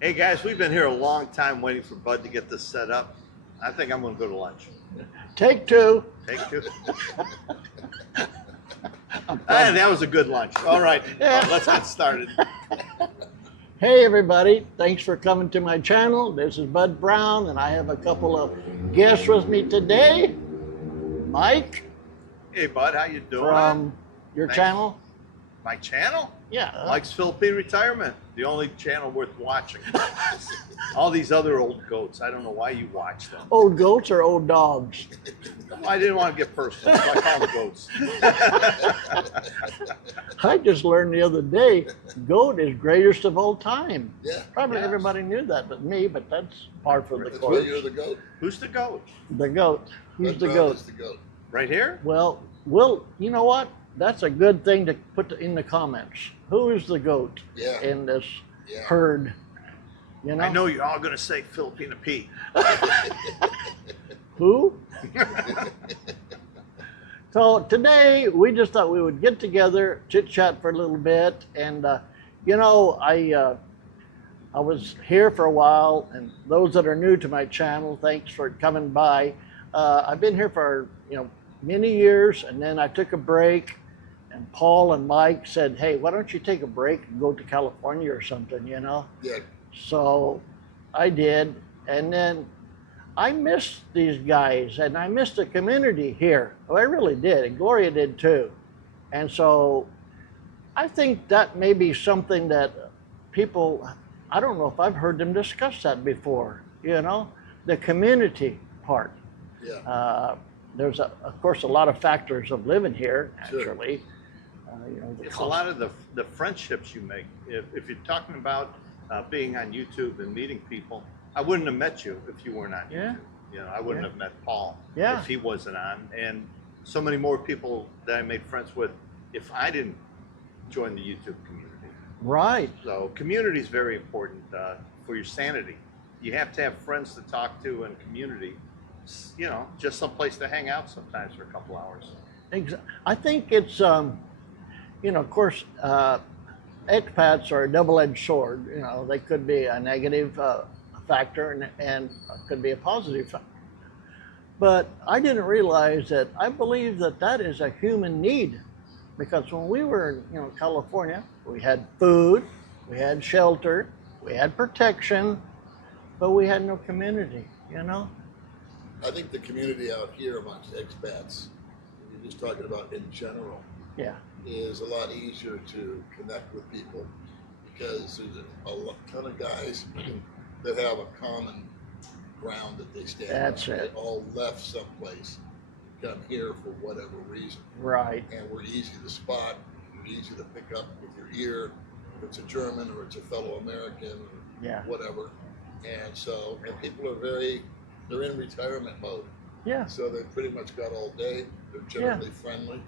Hey guys, we've been here a long time waiting for Bud to get this set up. I think I'm going to go to lunch. Take two. Take two. That was a good lunch. All right, let's get started. Hey everybody, thanks for coming to my channel. This is Bud Brown and I have a couple of guests with me today. Mike. Hey Bud, how you doing? From your channel? My channel? Yeah. Mike's Philippine Retirement, the only channel worth watching. All these other old goats, I don't know why you watch them. Old goats or old dogs? Well, I didn't want to get personal, so I call them goats. I just learned the other day, goat is greatest of all time. Yeah. Probably Yes. everybody knew that but me, but that's par for the That's why you're course. the goat. Who's the goat? The goat. Who's Bud the Brown goat? is the goat. Right here? Well, you know what? That's a good thing to put in the comments. Who is the goat Yeah. in this Yeah. herd? You know? I know you're all going to say Filipina Pete. Who? So today we just thought we would get together, chit chat for a little bit, and you know, I was here for a while, and those that are new to my channel, thanks for coming by. I've been here for many years, and then I took a break, and Paul and Mike said, "Hey, why don't you take a break and go to California or something?" You know. Yeah. So I did, and then I missed these guys, and I missed the community here. Oh, I really did, and Gloria did too. And so I think that may be something that people, I don't know if I've heard them discuss that before, the community part. Yeah. There's, of course, a lot of factors of living here, Sure. naturally. It's a lot of the friendships you make. If you're talking about being on YouTube and meeting people, I wouldn't have met you if you weren't on Yeah. YouTube. I wouldn't have met Paul Yeah. if he wasn't on, and so many more people that I made friends with if I didn't join the YouTube community. Right. So community is very important for your sanity. You have to have friends to talk to and community. Just some place to hang out sometimes for a couple hours. I think it's, of course, expats are a double-edged sword. They could be a negative factor and could be a positive factor. But I didn't realize that. I believe that is a human need, because when we were in California, we had food, we had shelter, we had protection, but we had no community. I think the community out here amongst expats, you're just talking about in general, Yeah. is a lot easier to connect with people because there's a ton of guys that have a common ground that they stand on. That's it. They all left someplace, come here for whatever reason. Right. And we're easy to spot, we're easy to pick up with your ear, if it's a German or it's a fellow American or Yeah. whatever. And people are they're in retirement mode. Yeah. So they've pretty much got all day, they're generally friendly.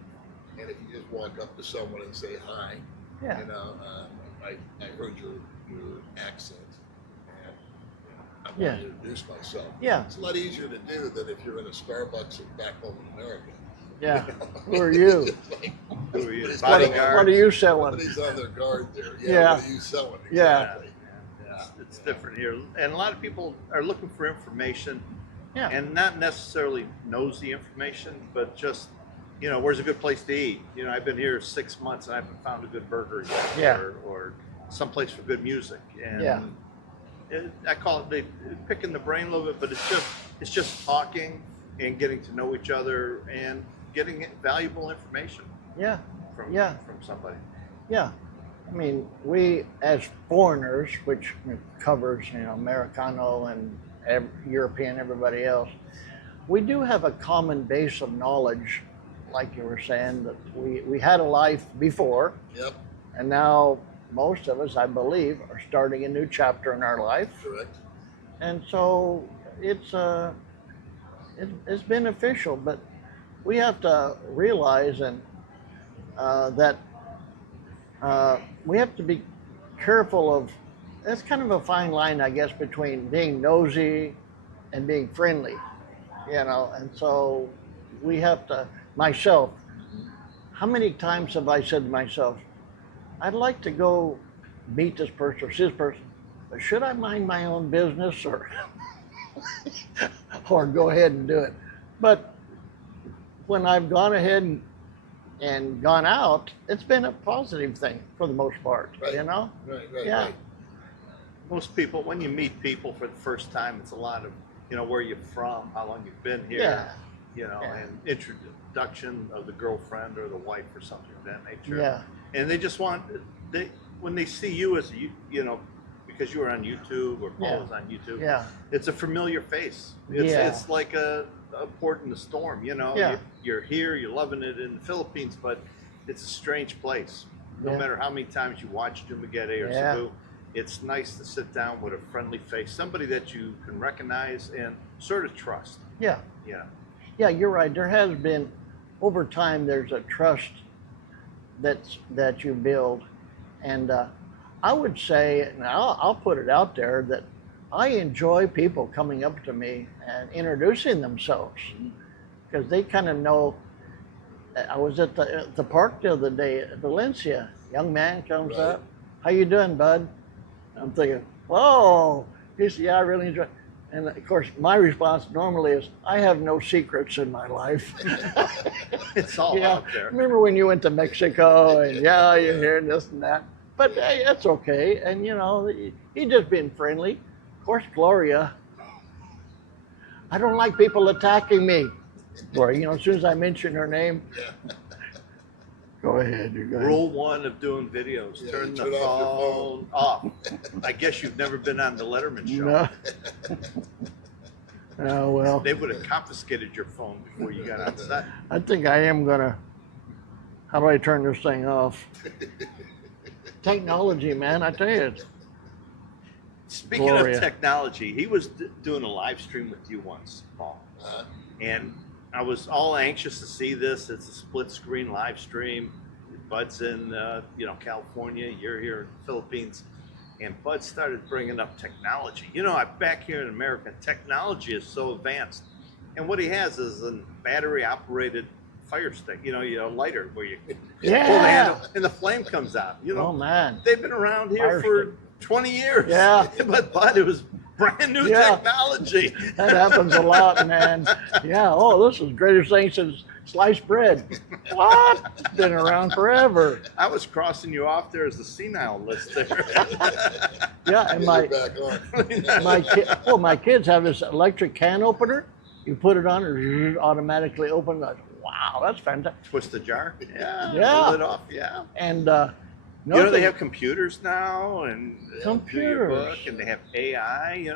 And if you just walk up to someone and say hi, Yeah. I heard your accent and I want Yeah. to introduce myself. Yeah. It's a lot easier to do than if you're in a Starbucks back home in America. Yeah. Who are you? It's like, Who are you? What- Bodyguard? What are you selling? somebody's on their guard there. Yeah. What are you selling? Yeah. Exactly. It's different here, and a lot of people are looking for information, Yeah. and not necessarily knows the information, but just where's a good place to eat. I've been here 6 months and I haven't found a good burger yet, Yeah. or someplace for good music. And Yeah. I call it picking the brain a little bit, but it's just talking and getting to know each other and getting valuable information Yeah. from somebody. Yeah. I mean, we as foreigners, which covers, Americano and European, everybody else, we do have a common base of knowledge, like you were saying, that we had a life before, Yep. and now most of us, I believe, are starting a new chapter in our life. Correct. And so it's beneficial, but we have to realize that we have to be careful of. It's kind of a fine line, I guess, between being nosy and being friendly, And so we have to. Myself, how many times have I said to myself, I'd like to go meet this person or see this person, but should I mind my own business or go ahead and do it? But when I've gone ahead and gone out, it's been a positive thing for the most part, Right. you know? Right. Yeah. Right. Most people, when you meet people for the first time, it's a lot of, where you're from, how long you've been here, Yeah. Yeah. and introduction of the girlfriend or the wife or something of that nature. Yeah. And they just want, when they see you as, because you were on YouTube or Paul was on YouTube, Yeah. it's a familiar face. It's like a port in the storm, Yeah. You're here, you're loving it in the Philippines, but it's a strange place. No Yeah. matter how many times you watch Dumaguete or Yeah. Cebu, it's nice to sit down with a friendly face, somebody that you can recognize and sort of trust. Yeah. Yeah. Yeah, you're right. There has been, over time, there's a trust that you build. And I would say, and I'll put it out there, that I enjoy people coming up to me and introducing themselves, because they kind of know. I was at the park the other day at Valencia. Young man comes Right. up, "How you doing, bud?" I'm thinking, "Whoa." He said, "Yeah, I really enjoy it." And of course, my response normally is, "I have no secrets in my life." It's all out there. Remember when you went to Mexico and you're hearing this and that? But hey, that's okay. And he's just being friendly. Of course, Gloria, I don't like people attacking me. Gloria, as soon as I mention her name, go ahead. You go ahead. Rule 1 of doing videos: Yeah, turn the turn off your phone off. I guess you've never been on the Letterman show. No. Oh, well, They would have confiscated your phone before you got on set. I think I am gonna. How do I turn this thing off? Technology, man, I tell you. Speaking Gloria. of technology, he was doing a live stream with you once, Paul, and I was all anxious to see this. It's a split screen live stream. Bud's in, California. You're here in the Philippines, and Bud started bringing up technology. Back here in America, technology is so advanced, and what he has is a battery-operated fire stick. A lighter where you pull the handle and the flame comes out. Oh man. They've been around here Fire for stick. 20 years. Yeah. But it was brand new Yeah. technology. That happens a lot, man. Yeah. Oh, this is the greatest thing since sliced bread. What? It's been around forever. I was crossing you off there as the senile list there. Yeah, and Get it back on. my kids have this electric can opener. You put it on, it automatically opens. Wow, that's fantastic. Twist the jar. Yeah. Yeah. Pull it off. Yeah. And They have computers now and do your book, Computers. and they have AI.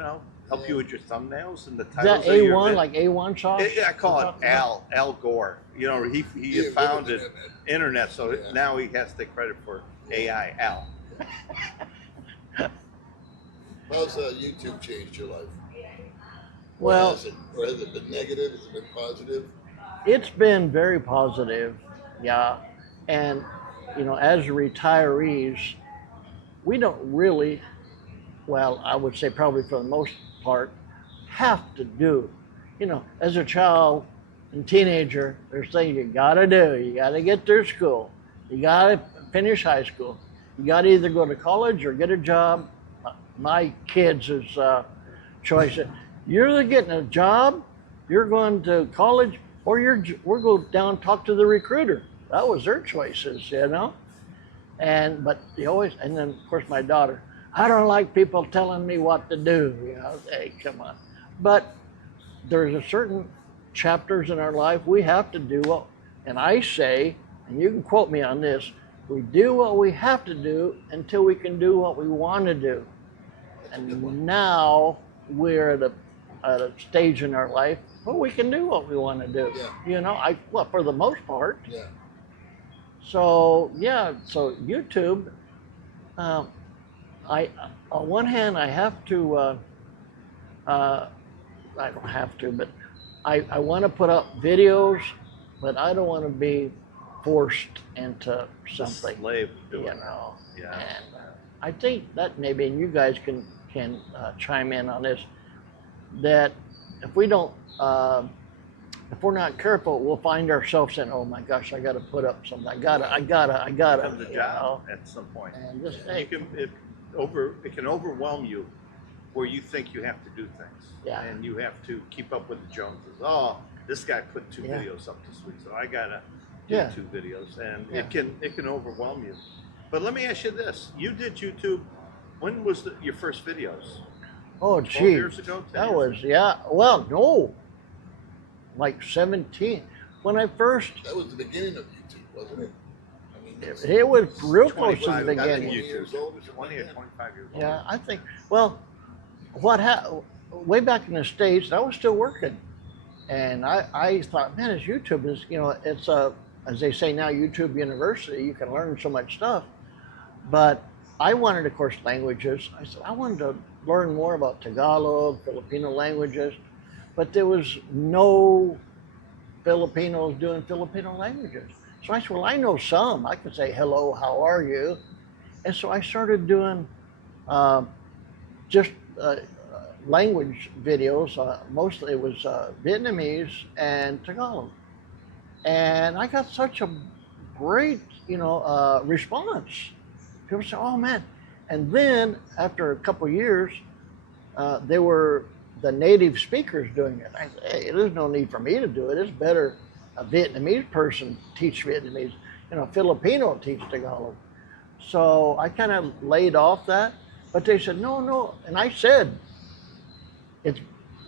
Help you with your thumbnails and the is titles. that of your A1, vid- like A1 sauce? I call it Al Gore. He Yeah, founded with internet, so Yeah. now he has to take credit for AI. Al. How's YouTube changed your life? Well, has it been negative? Has it been positive? it's been very positive, yeah. And, as retirees, we don't really, well, I would say probably for the most part, have to do. As a child and teenager, there's things you gotta do. You gotta get through school. You gotta finish high school. You gotta either go to college or get a job. My kids' choice. You're either getting a job, you're going to college, or we're going down and talk to the recruiter. That was their choices, but they always, and then of course my daughter, I don't like people telling me what to do. Hey, come on. But there's a certain chapters in our life we have to do what, and I say, and you can quote me on this, we do what we have to do until we can do what we want to do. And now we're at a stage in our life where we can do what we want to do. Yeah. For the most part. Yeah. So YouTube, I on one hand I have to, I don't have to, but I want to put up videos, but I don't want to be forced into something. Slave doing it. Yeah. And I think that maybe, and you guys can chime in on this, that if we don't, if we're not careful, we'll find ourselves saying, "Oh my gosh, I got to put up something. I gotta." Becomes a you job know? at some point. And this, You hey, can, it can overwhelm you, where you think you have to do things, Yeah. and you have to keep up with the Joneses. Oh, this guy put 2 Yeah. videos up this week, so I gotta do Yeah. 2 videos, and Yeah. it can overwhelm you. But let me ask you this: you did YouTube. When was your first videos? Oh, 12 gee, years ago? 10 that years was well, no, like 17. When I first, That was the beginning of YouTube, wasn't it? I mean, it's it was real close to the 25 beginning. 20 years old or something 20 or like that. 25 years old. Yeah, I think. Well, way back in the States, I was still working, and I thought, man, it's YouTube is, it's as they say now, YouTube University. You can learn so much stuff. But I wanted, of course, languages. I said I wanted to learn more about Tagalog, Filipino languages, but there was no Filipinos doing Filipino languages. So I said, well, I know some. I can say hello, how are you? And so I started doing just language videos. Mostly it was Vietnamese and Tagalog. And I got such a great, response. People say, oh man. And then after a couple of years, they were the native speakers doing it. I said, hey, there's no need for me to do it. It's better a Vietnamese person teach Vietnamese, Filipino teach Tagalog. So I kind of laid off that, but they said, no. And I said,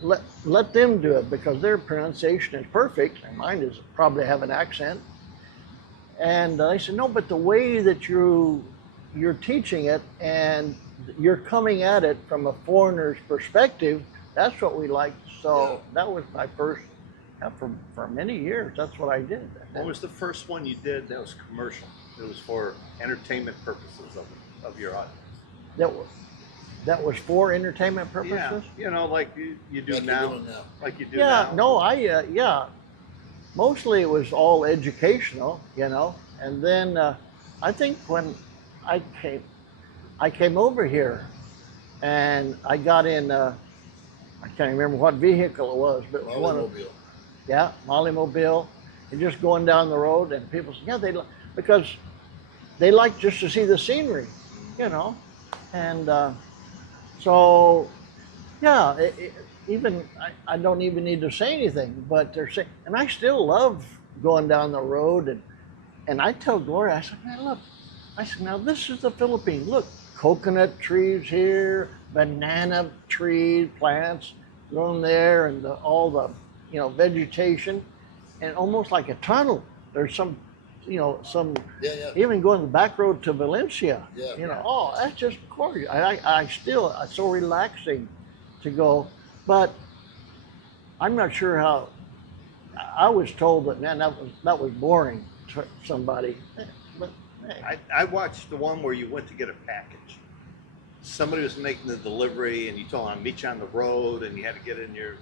let them do it because their pronunciation is perfect. And mine is probably have an accent. And I said, no, but the way that you're teaching it and you're coming at it from a foreigner's perspective, that's what we like. So that was my first, for many years, that's what I did. What was the first one you did that was commercial? It was for entertainment purposes of your audience. That was for entertainment purposes? Yeah, like you do Like now. you're doing now. Like you do Yeah, now. no, mostly it was all educational, and then I think when I came over here and I got in, I can't remember what vehicle it was, but Automobile. Mollymobile, and just going down the road, and people said, because they like just to see the scenery, and so, even I don't even need to say anything, but they're saying, and I still love going down the road, and I tell Gloria, I said, man, look, now this is the Philippines. Look, coconut trees here, banana tree plants grown there, and all the vegetation, and almost like a tunnel. There's some, even going the back road to Valencia. Oh, that's just gorgeous. It's so relaxing to go, but I'm not sure how. I was told that, man, that was boring to somebody. But hey. I watched the one where you went to get a package. Somebody was making the delivery, and you told them, I'll meet you on the road, and you had to get in your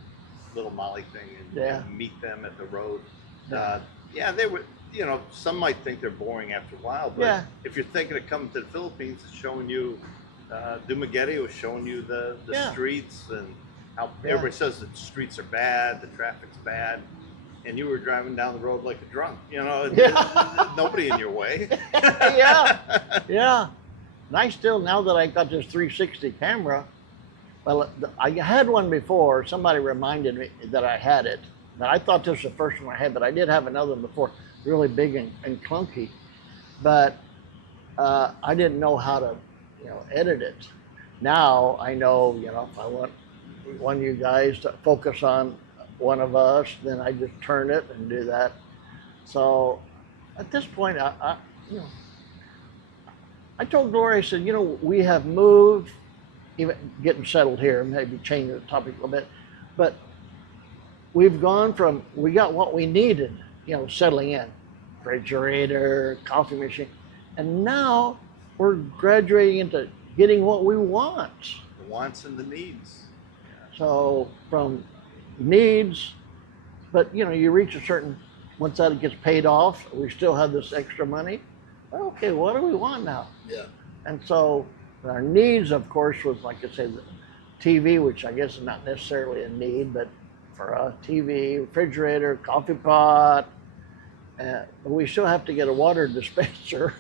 little Molly thing and meet them at the road. They were, some might think they're boring after a while, but if you're thinking of coming to the Philippines, it's showing you, Dumaguete was showing you the streets and how everybody says the streets are bad, the traffic's bad, and you were driving down the road like a drunk, nobody in your way. Yeah. And I still, now that I got this 360 camera, well, I had one before. Somebody reminded me that I had it. Now, I thought this was the first one I had, but I did have another one before, really big and clunky. But I didn't know how to, edit it. Now I know, if I want one of you guys to focus on one of us, then I just turn it and do that. So at this point, I told Gloria, I said, we have moved, even getting settled here, maybe change the topic a little bit, but we've gone from, we got what we needed, settling in, refrigerator, coffee machine, and now we're graduating into getting what we want. The wants and the needs. So from needs, but you reach a certain, once that gets paid off, we still have this extra money. Well, okay, what do we want now? Yeah. And so our needs, of course, was, like I said, the TV, which I guess is not necessarily a need, but for us, TV, refrigerator, coffee pot. But we still have to get a water dispenser.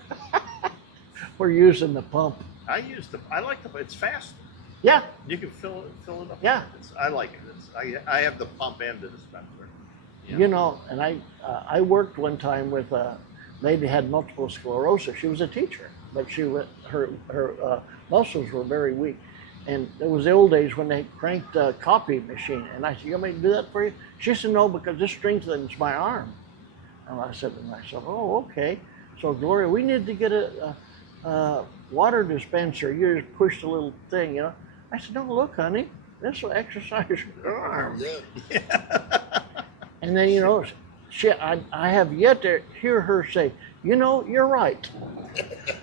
We're using the pump. I like it's fast. Yeah, You can fill it up. Yeah. I like it. I have the pump and the dispenser. you know, and I worked one time with a lady who had multiple sclerosis. She was a teacher, but her muscles were very weak. And it was the old days when they cranked a copy machine. And I said, "You want me to do that for you?" She said, "No, because this strengthens my arm." And I said to myself, "Oh, okay." So Gloria, we need to get a water dispenser. You just push the little thing, you know. I said, "No, look, honey, this will exercise your arm." Yeah. And then, you know, I have yet to hear her say, "You know, you're right.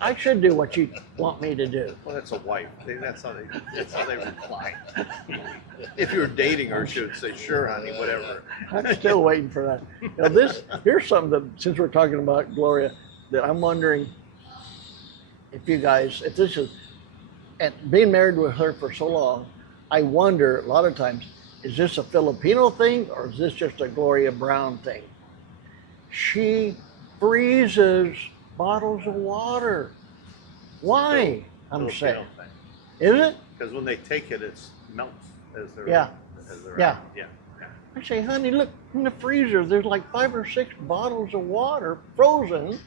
I should do what you want me to do." Well, that's a wife. That's how they reply. If you were dating her, she would say, "Sure, honey, whatever." I'm still waiting for that. You know, here's something that, since we're talking about Gloria, that I'm wondering if this is, and being married with her for so long, I wonder a lot of times, is this a Filipino thing or is this just a Gloria Brown thing? She freezes bottles of water. Why? I'm Filipino saying. thing. Is it? Because when they take it, it melts as they're Yeah. Yeah. yeah. I say, "Honey, look in the freezer. There's like 5 or 6 bottles of water frozen,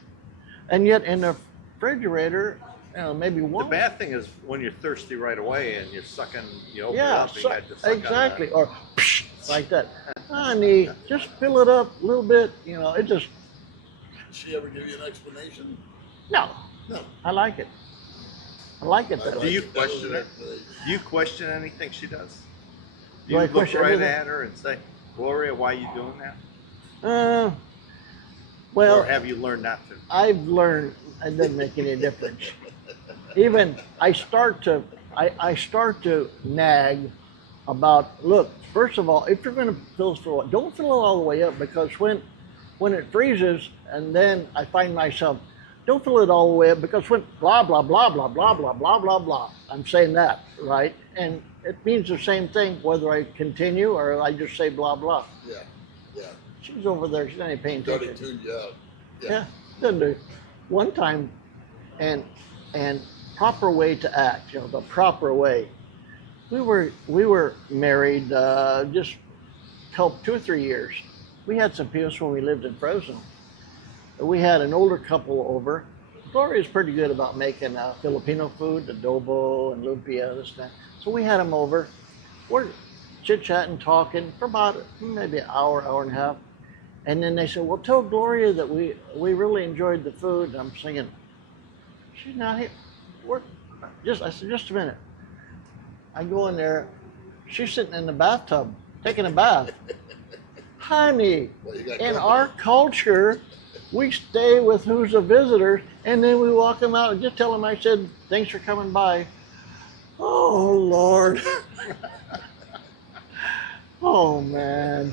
and yet in the refrigerator, you know, maybe one." The bad thing is when you're thirsty right away and you're sucking, you open it Yeah, up, you got to suck exactly. on Or psh, like that. "Honey, just fill it up a little bit." You know, it just, Did she ever give you an explanation? no, No. I like it. I like it that Do way. you question her? Do you question anything she does? Do Do I you look question right everything? at her and say, "Gloria, why are you doing that?" Uh, Or well, have you learned not to? I've learned it doesn't make any difference. Even I start to nag about, look, first of all, if you're going to don't fill it all the way up, because when it freezes, and then I find myself, don't fill it all the way up, because when blah blah blah blah blah blah blah blah blah, I'm saying that, right? And it means the same thing whether I continue or I just say blah blah. Yeah. Yeah. She's over there, she's not even paying Starting attention. to, yeah. Yeah, doesn't do. One time, and proper way to act, you know, the proper way. We were married just 2 or 3 years. We had some people when we lived in Fresno. We had an older couple over. Gloria's pretty good about making Filipino food, adobo and lumpia, this and that. So we had them over. We're chit-chatting, talking for about maybe an hour, hour and a half. And then they said, "Well, tell Gloria that we really enjoyed the food." And I'm singing, "She's not here." I said, "Just a minute." I go in there. She's sitting in the bathtub, taking a bath. Honey, Well, you got in company. our culture, we stay with who's a visitor, and then we walk them out and just tell them I said, "Thanks for coming by." Oh, Lord. Oh, man.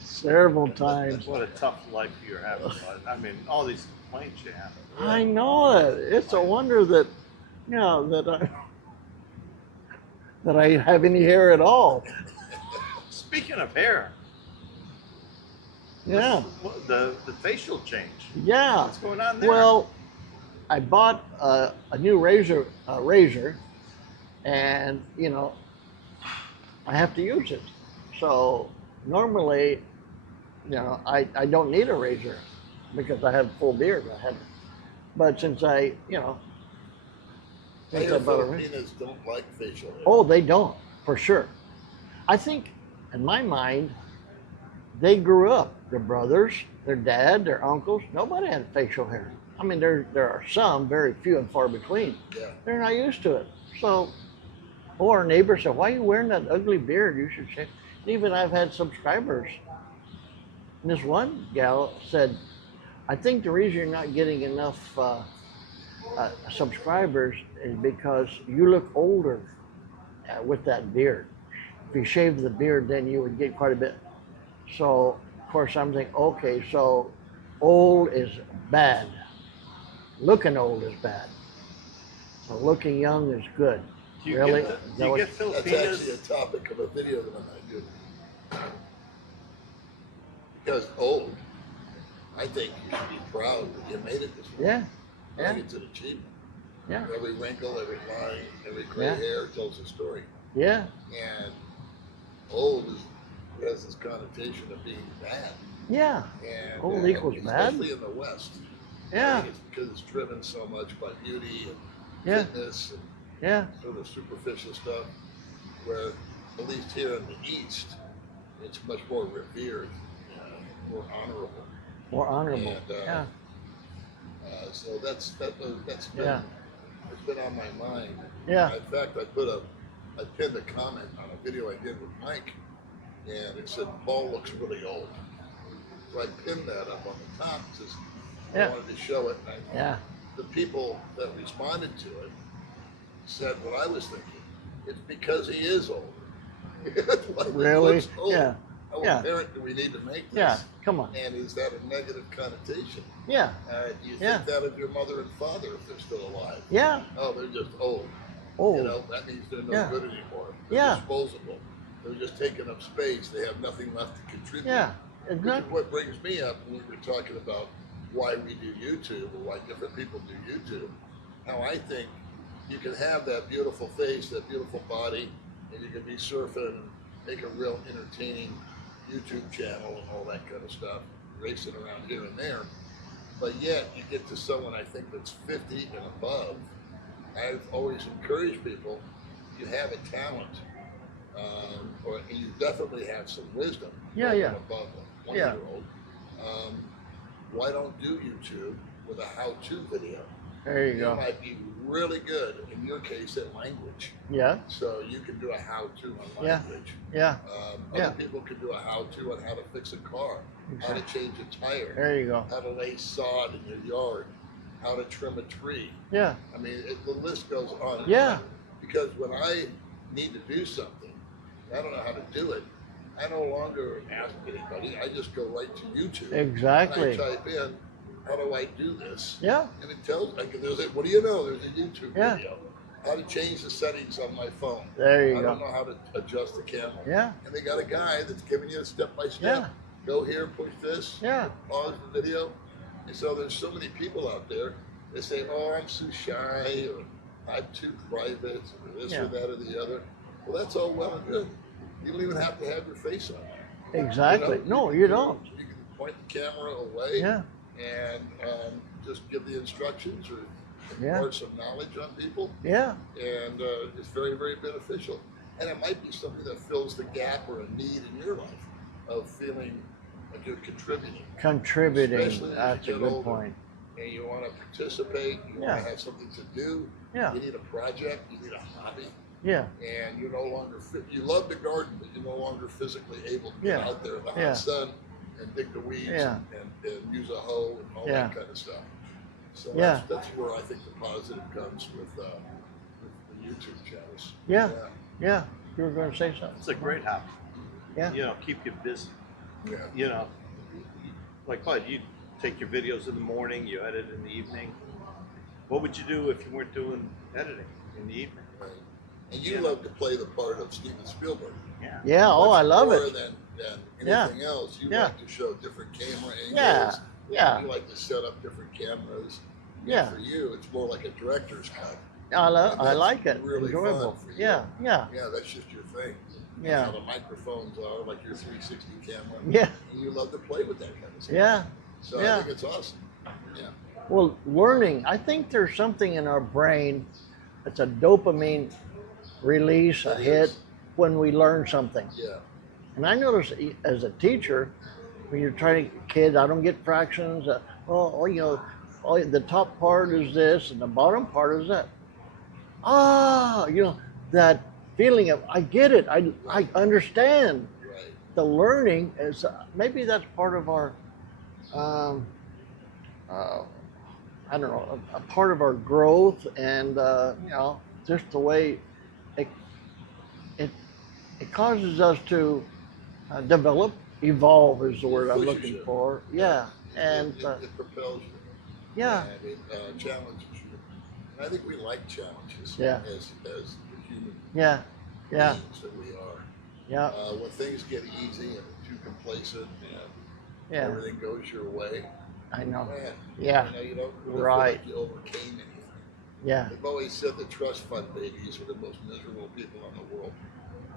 Several times. What a tough life you're having, bud. I mean, all these complaints you have. I know it. It's a wonder that, you know, that I have any hair at all. Speaking of hair, Yeah. the facial change. Yeah. What's going on there? Well, I bought a new razor, and, you know, I have to use it. So normally, you know, I don't need a razor because I have full beard. But since I bought a razor. Filipinos don't like facial hair. Oh, they don't, for sure. I think, in my mind, they grew up. Their brothers, their dad, their uncles, nobody had facial hair. I mean, there are some, very few and far between. Yeah. They're not used to it. So, or our neighbor said, "Why are you wearing that ugly beard? You should shave." And even I've had subscribers. And this one gal said, "I think the reason you're not getting enough subscribers is because you look older with that beard. If you shaved the beard, then you would get quite a bit." So, of course, I'm thinking, okay, so old is bad. Looking old is bad. So looking young is good. Do you Really? get, Is do that you what- get That's Filipinas? actually a topic of a video that I'm not doing. Because old, I think you should be proud that you made it this far. Yeah. I Yeah. think it's an achievement. Yeah. Every wrinkle, every line, every gray Yeah. hair tells a story. Yeah. And old has this connotation of being bad. Yeah. And Old equals bad. especially in the West. I Yeah. think it's because it's driven so much by beauty and Yeah. fitness and Yeah. sort of superficial stuff, where at least here in the East, it's much more revered, more honorable. More honorable. And, Yeah. So that's been it's been on my mind. Yeah. In fact, I pinned a comment on a video I did with Mike, and it said Paul looks really old. So I pinned that up on the top because I wanted to show it. And the people that responded to it said what I was thinking. It's because he is old. Like, Really? He looks old. Yeah. How apparent do we need to make this? Yeah. Come on. And is that a negative connotation? Yeah. Do you think that of your mother and father if they're still alive? Yeah. Oh, they're just old. Old. You know, that means they're no good anymore. They're disposable. They're just taking up space. They have nothing left to contribute. Yeah. Which Exactly. is what brings me up when we were talking about why we do YouTube or why different people do YouTube. How I think you can have that beautiful face, that beautiful body, and you can be surfing and make a real entertaining YouTube channel and all that kind of stuff, racing around here and there. But yet, you get to someone I think that's 50 and above. I've always encouraged people, you have a talent, or you definitely have some wisdom. Above a 20-year-old. Why don't do YouTube with a how-to video? There you go. You might be really good, in your case, at language. Yeah. So you can do a how-to on language. Yeah. Other people can do a how-to on how to fix a car, how to change a tire. There you go. How to lay sod in your yard, how to trim a tree. Yeah. I mean, the list goes on. And Yeah. on. Because when I need to do something, I don't know how to do it. I no longer ask anybody. I just go right to YouTube. Exactly. And I type in, how do I do this? Yeah. And it tells, what do you know? There's a YouTube video. How to change the settings on my phone. There you I go. don't know how to adjust the camera. Yeah. And they got a guy that's giving you a step-by-step. Yeah. Go here, push this. Yeah. Pause the video. And so there's so many people out there that say, oh, I'm too shy, or I'm too private, or this or that or the other. Well, that's all well and good. You don't even have to have your face on. Exactly. You know? No, you don't. You can point the camera away and just give the instructions or impart some knowledge on people. Yeah. And it's very, very beneficial. And it might be something that fills the gap or a need in your life of feeling like you're contributing. Contributing. Especially That's as you a get good older. point. And you want to participate, you want to have something to do. Yeah. You need a project, you need a hobby. Yeah. And you're no longer you love to garden, but you're no longer physically able to get out there in the hot sun and dig the weeds and use a hoe and all that kind of stuff. So that's where I think the positive comes with the YouTube channels. Yeah. Yeah. You were going to say something? It's a great hobby. Yeah. You know, keep you busy. Yeah. You know, like Bud, you take your videos in the morning, you edit in the evening. What would you do if you weren't doing editing in the evening? Right. And you love to play the part of Steven Spielberg. Yeah. Yeah. Oh, I love more it. Than anything else, you like to show different camera angles. Yeah. Yeah. You like to set up different cameras. Yeah. For you, it's more like a director's cut. I like it. Really Enjoyable. fun for you. Yeah. Yeah. Yeah, that's just your thing. Yeah. How the microphones are, like your 360 camera. Yeah. And you love to play with that kind of stuff. Yeah. So I think it's awesome. Yeah. Well, learning, I think there's something in our brain that's a dopamine release, a hit, when we learn something. Yeah. And I notice as a teacher, when you're trying to kids, I don't get fractions. The top part is this and the bottom part is that. That feeling of, I get it, I understand. Right. The learning is, maybe that's part of our, I don't know, a part of our growth and, just the way it causes us to develop, evolve is the word I'm looking for. Yeah. And it propels you. Yeah. And it challenges you. And I think we like challenges as the human beings that we are. Yeah. When things get easy and too complacent and everything goes your way, I know. man, Yeah. you don't really feel Right. like you overcame anything. Yeah. They've always said the trust fund babies are the most miserable people in the world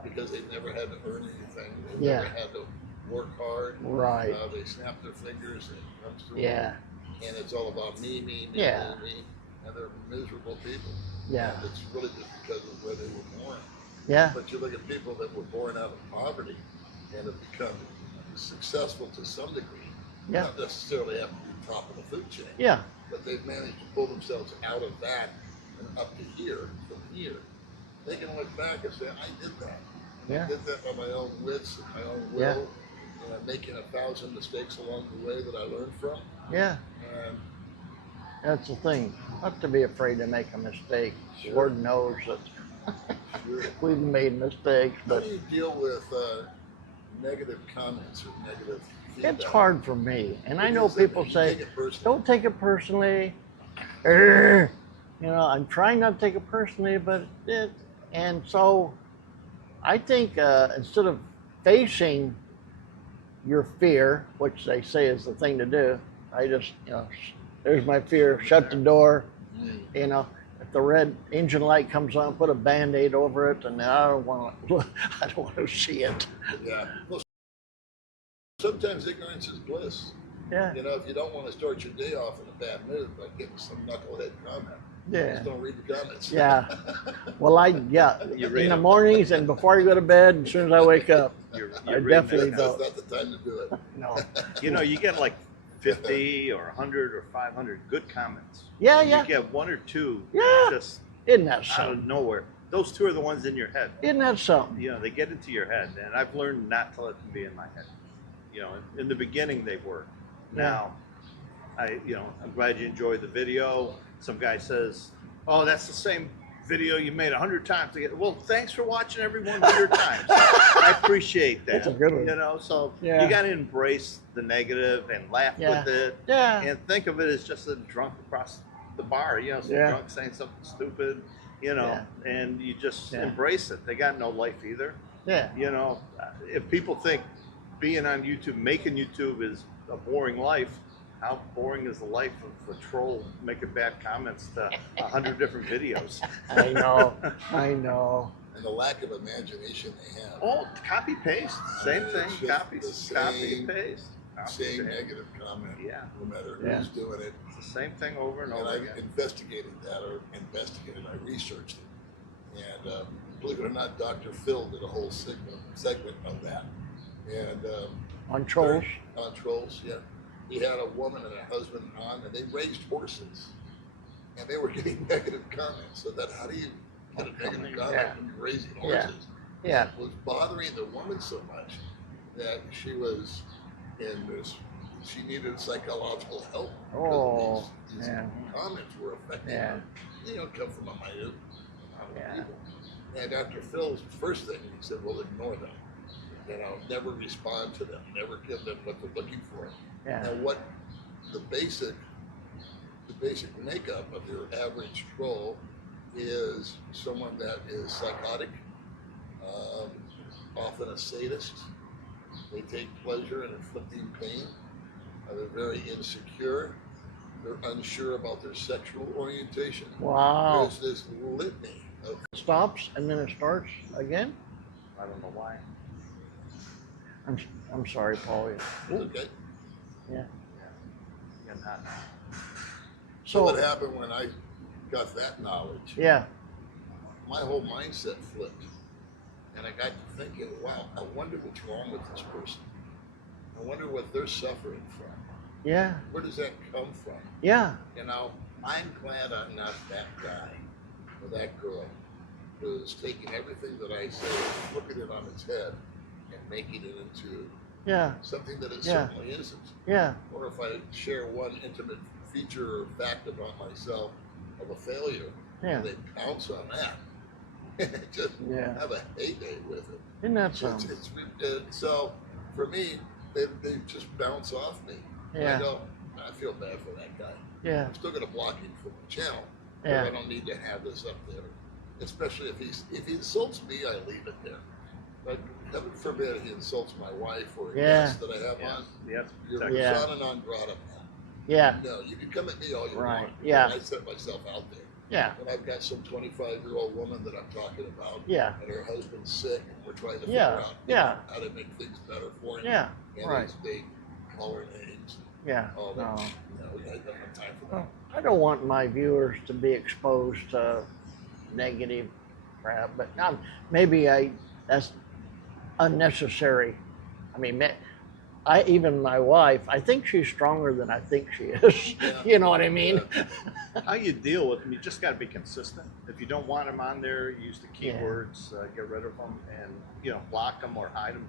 because they've never had to earn anything. They've Yeah. never had to work hard. Right. They snap their fingers and it comes through. Yeah. And it's all about me, Yeah. me. And they're miserable people. Yeah. And it's really just because of where they were born. Yeah. But you look at people that were born out of poverty and have become successful to some degree. Yeah. Not necessarily have to be top of the food chain. Yeah. But they've managed to pull themselves out of that and up to here, from here. They can look back and say, I did that. Yeah. I did that by my own wits and my own will. Yeah. And making 1,000 mistakes along the way that I learned from. Yeah. And That's the thing. Not to be afraid to make a mistake. Sure. Lord knows that sure. we've made mistakes, How but do you deal with negative comments or negative feedback? it's hard for me. And I know Because they- people you say, take it personally. don't take it personally. You know, I'm trying not to take it personally, but and so I think instead of facing your fear, which they say is the thing to do, I just, there's my fear, shut the door, if the red engine light comes on, put a Band-Aid over it, and I don't want to see it. Yeah. Well, sometimes ignorance is bliss. Yeah. If you don't want to start your day off in a bad mood by getting some knucklehead comment, Yeah. just don't read the comments. Yeah. Well, You read in the them. mornings and before you go to bed, as soon as I wake up, I reading definitely That's don't. not the time to do it. No. You get like 50 or 100 or 500 good comments. Yeah, You yeah. get one or two Yeah. just Isn't that out something? of nowhere. Those two are the ones in your head. Isn't that something? They get into your head, and I've learned not to let them be in my head. In the beginning they were. Now, I'm glad you enjoyed the video. Some guy says, "Oh, that's the same video you made 100 times." Well, thanks for watching everyone 100 times. I appreciate that. That's a good one. So Yeah. you got to embrace the negative and laugh Yeah. with it. Yeah. And think of it as just a drunk across the bar. Some Yeah. drunk saying something stupid. Yeah. And you just Yeah. embrace it. They got no life either. Yeah. If people think being on YouTube, making YouTube is a boring life, how boring is the life of a troll making bad comments to 100 different videos? I know. And the lack of imagination they have. Oh, copy paste, same It's thing. just Copy, the copy same- paste. Copy, Same paste. negative comment, Yeah, no matter Yeah. who's doing it. it's the same thing over and And over I again. investigated, I researched it. And believe it or not, Dr. Phil did a whole segment of that. And On trolls. on trolls, yeah. He had a woman and a husband on, and they raised horses. And they were getting negative comments. So how do you get a negative comment Yeah. when you're raising Yeah. horses? Yeah. It was bothering the woman so much that she was in this, she needed psychological help. Oh, because these yeah. comments were affecting Yeah. her. They don't come from a minute amount of Yeah. people. And Dr. Phil's first thing, he said, well, ignore them. Never respond to them. Never give them what they're looking for. Yeah. And what the basic makeup of your average troll is someone that is psychotic, often a sadist. They take pleasure in inflicting pain. They're very insecure. They're unsure about their sexual orientation. Wow. There's this litany of Stops and then it starts again. I don't know why. I'm sorry, Paul. okay. Yeah. You're not. So what So happened when I got that knowledge? yeah. My whole mindset flipped. And I got to thinking, wow, I wonder what's wrong with this person. I wonder what they're suffering from. Yeah. Where does that come from? Yeah. I'm glad I'm not that guy or that girl who's taking everything that I say, flipping it on its head, and making it into Yeah. something that it Yeah. certainly isn't. Yeah. Or if I share one intimate feature or fact about myself of a failure, Yeah. they pounce on that. Just Yeah. have a heyday with it. Isn't that something? So for me, they just bounce off me. And Yeah. I go, I feel bad for that guy. Yeah. I'm still going to block him from the channel. but Yeah. I don't need to have this up there. Especially if he insults me, I leave it there. But heaven forbid he insults my wife or a Yeah. guest that I have on. Yep. You're Yeah. persona non grata. Yeah. No, you can come at me all you Right. want. Yeah. I set myself out there. Yeah. And I've got some 25-year-old woman that I'm talking about. Yeah. And her husband's sick, and we're trying to figure Yeah. out Yeah. how to make things better for him. Yeah. And Right. his date, call her names, Yeah. all that. No. I don't have time for that. Well, I don't want my viewers to be exposed to negative crap, but now maybe that's unnecessary. I mean, even my wife, I think she's stronger than I think she is. Yeah. You know what I mean? How you deal with them, you just got to be consistent. If you don't want them on there, use the keywords, get rid of them, and block them or hide them.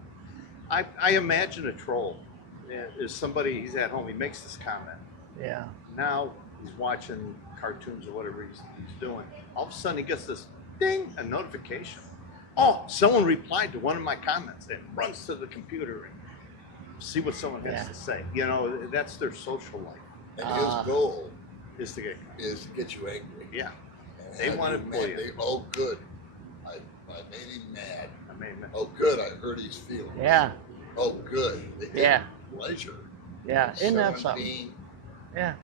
I imagine a troll is somebody, he's at home, he makes this comment. Yeah. Now he's watching cartoons or whatever he's doing. All of a sudden he gets this ding, a notification. Oh, someone replied to one of my comments, and runs to the computer and see what someone has to say. That's their social life. And his goal Is to get you angry. Yeah. And They have want to you pull mad. you. Oh, good. I made him mad. I mean, Oh, good. I hurt his feelings. Yeah. Oh, good. They gave Yeah. him pleasure. Yeah. Isn't that 17, something? Yeah.